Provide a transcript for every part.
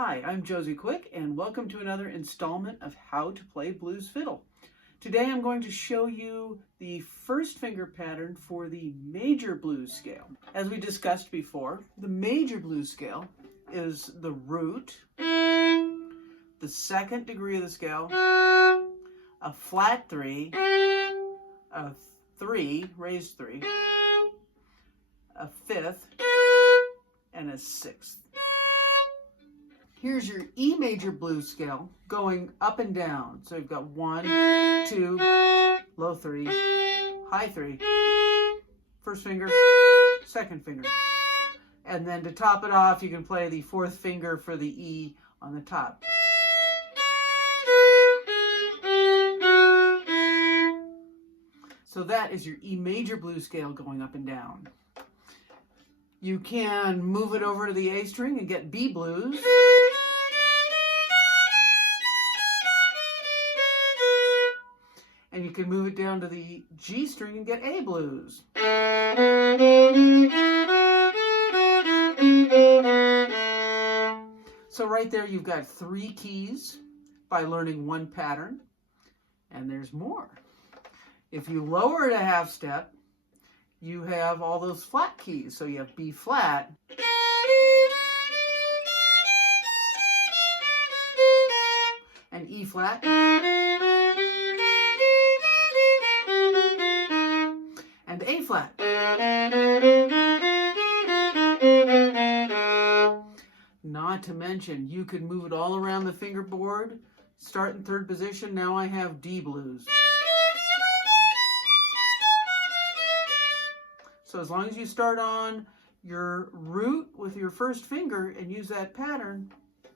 Hi, I'm Josie Quick, and welcome to another installment of How to Play Blues Fiddle. Today I'm going to show you the first finger pattern for the major blues scale. As we discussed before, the major blues scale is the root, the second degree of the scale, a flat 3, a 3, raised 3, a 5th, and a 6th. Here's your E major blues scale going up and down. So you've got 1, 2, low 3, high 3, first finger, second finger. And then to top it off, you can play the fourth finger for the E on the top. So that is your E major blues scale going up and down. You can move it over to the A string and get B blues. And you can move it down to the G string and get A blues. So right there you've got 3 keys by learning one pattern. And there's more. If you lower it a half step, you have all those flat keys. So you have B flat, and E flat, and A flat. Not to mention, you can move it all around the fingerboard. Start in third position. Now I have D blues. So as long as you start on your root with your first finger and use that pattern,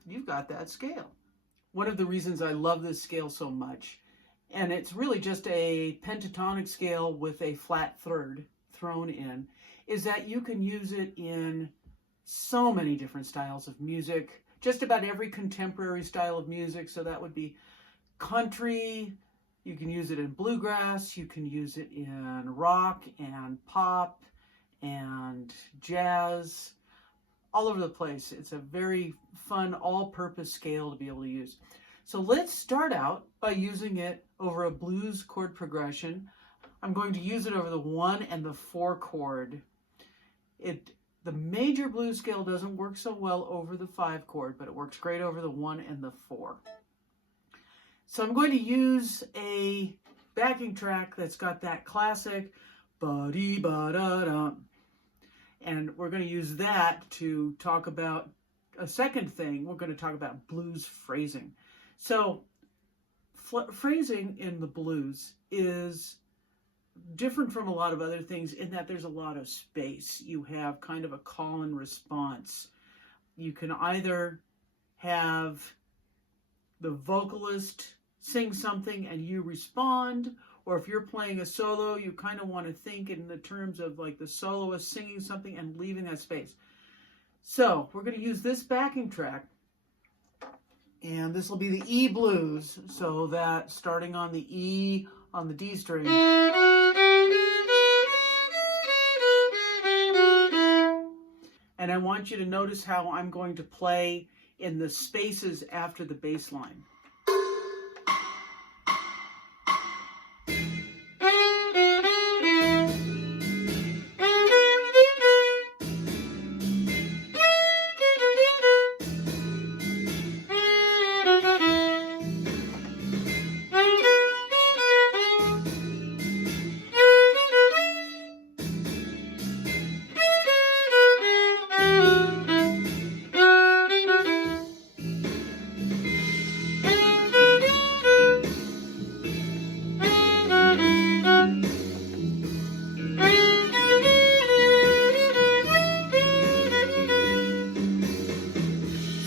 you've got that scale. One of the reasons I love this scale so much, and it's really just a pentatonic scale with a flat third thrown in, is that you can use it in so many different styles of music, just about every contemporary style of music. So that would be country, you can use it in bluegrass, you can use it in rock and pop and jazz, all over the place. It's a very fun all-purpose scale to be able to use. So let's start out by using it over a blues chord progression. I'm going to use it over the 1 and the 4 chord. The major blues scale doesn't work so well over the 5 chord, but it works great over the 1 and the 4. So I'm going to use a backing track that's got that classic ba-dee-ba-da-da. And we're going to use that to talk about a second thing. We're going to talk about blues phrasing. So phrasing in the blues is different from a lot of other things in that there's a lot of space. You have kind of a call and response. You can either have the vocalist sing something and you respond, or if you're playing a solo, you kind of want to think in the terms of like the soloist singing something and leaving that space. So we're going to use this backing track, and this will be the E blues, so that starting on the E on the D string, and I want you to notice how I'm going to play in the spaces after the bass line.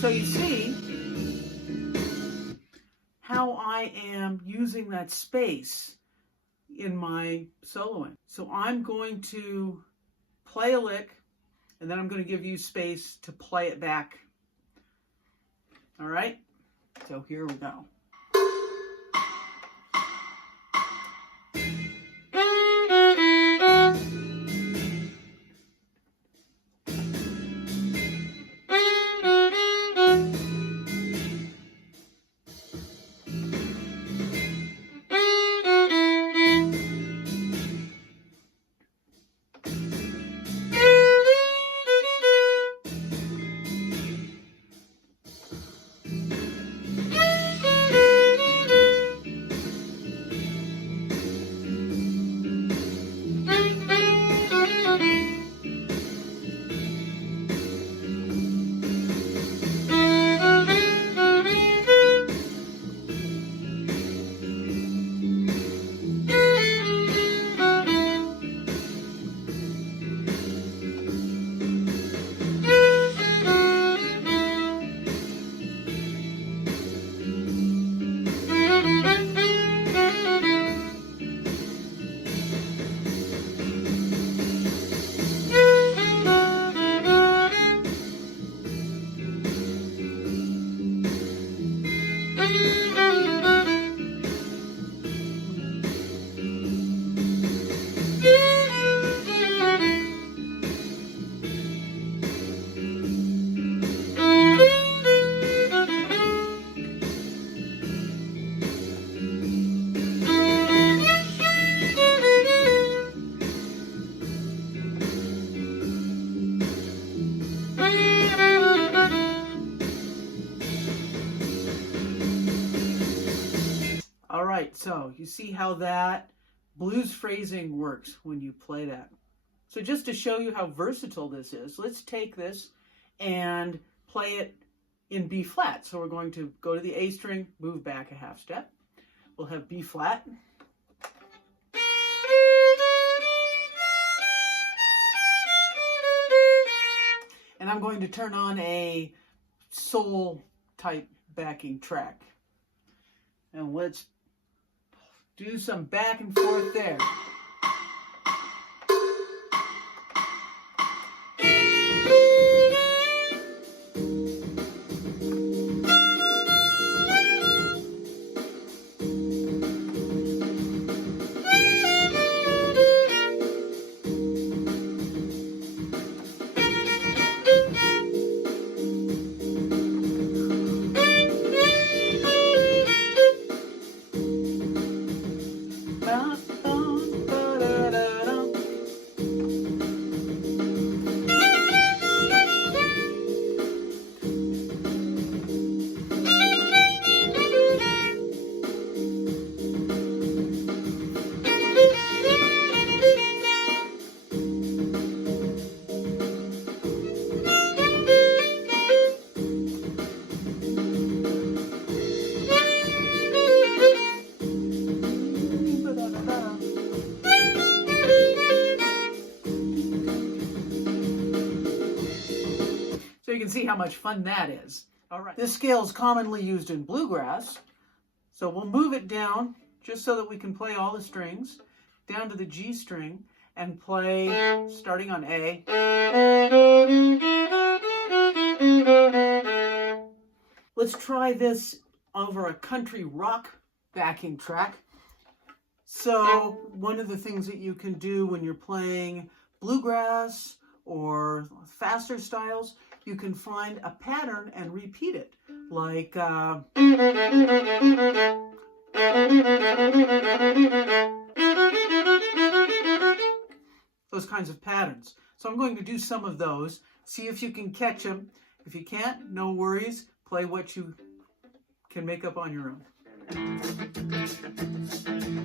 So you see how I am using that space in my soloing. So I'm going to play a lick, and then I'm going to give you space to play it back. All right? So here we go. right, so you see how that blues phrasing works when you play that. So just to show you how versatile this is, let's take this and play it in B flat. So we're going to go to the A string, move back a half step. We'll have B flat. And I'm going to turn on a soul type backing track. And let's do some back and forth there. So you can see how much fun that is. All right. This scale is commonly used in bluegrass. So we'll move it down just so that we can play all the strings down to the G string and play starting on A. Let's try this over a country rock backing track. So one of the things that you can do when you're playing bluegrass or faster styles, you can find a pattern and repeat it, like those kinds of patterns. So I'm going to do some of those, see if you can catch them. If you can't, no worries, play what you can make up on your own.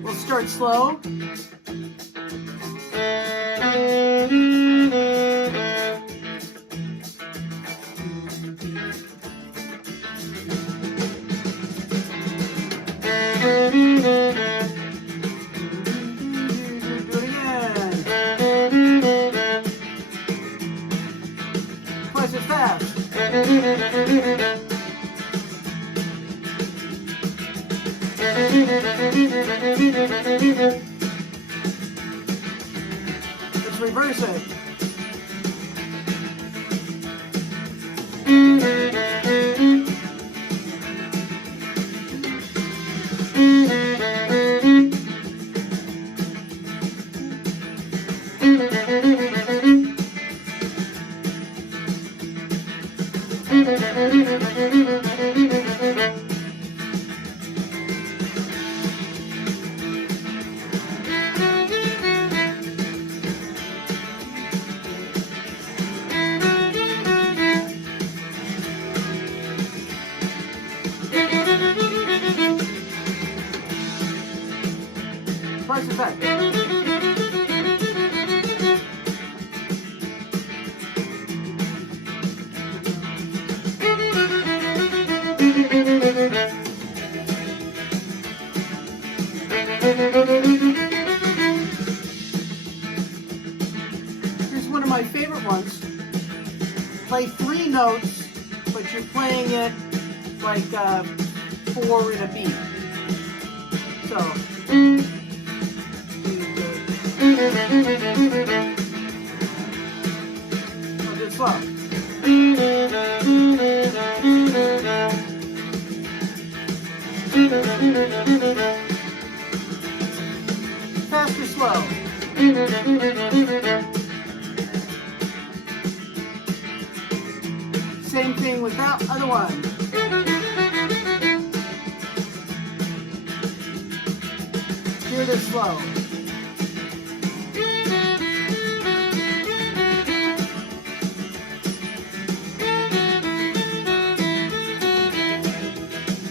We'll start slow. Twice as fast. Let's reverse it. Twice as fast. Here's one of my favorite ones. Play 3 notes, but you're playing it like 4 in a beat. So. I'll do it slow. Fast or slow? Same thing with that other one. Hear this slow.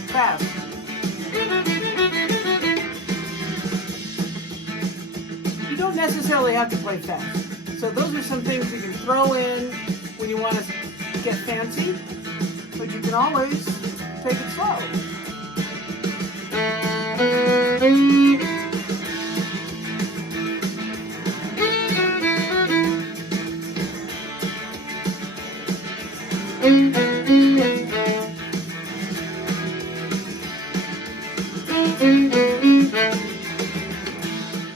Fast. necessarily have to play fast. So those are some things you can throw in when you want to get fancy, but you can always take it slow.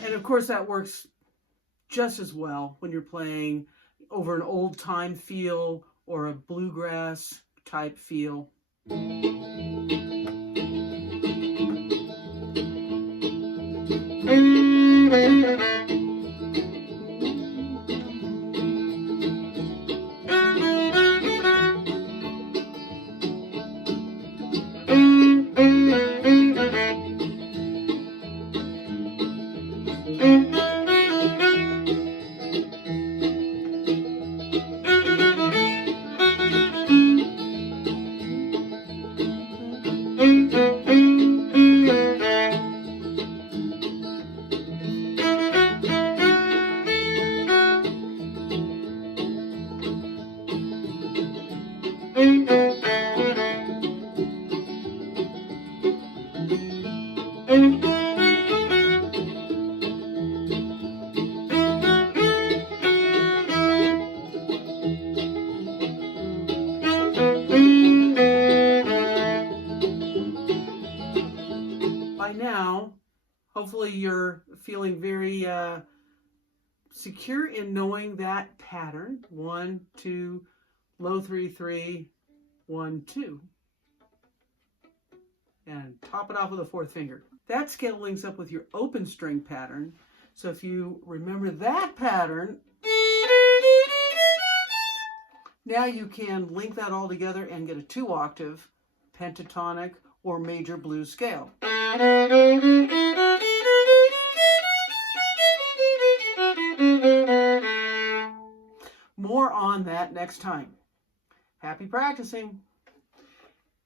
And of course that works just as well when you're playing over an old time feel or a bluegrass type feel. By now, hopefully you're feeling very secure in knowing that pattern. 1, 2, low 3, 3, 1, 2. And top it off with a 4th finger. That scale links up with your open string pattern. So if you remember that pattern, now you can link that all together and get a 2-octave pentatonic or major blues scale. More on that next time. Happy practicing.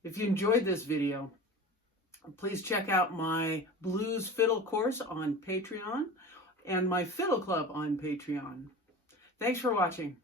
If you enjoyed this video, please check out my blues fiddle course on Patreon and my fiddle club on Patreon. Thanks for watching.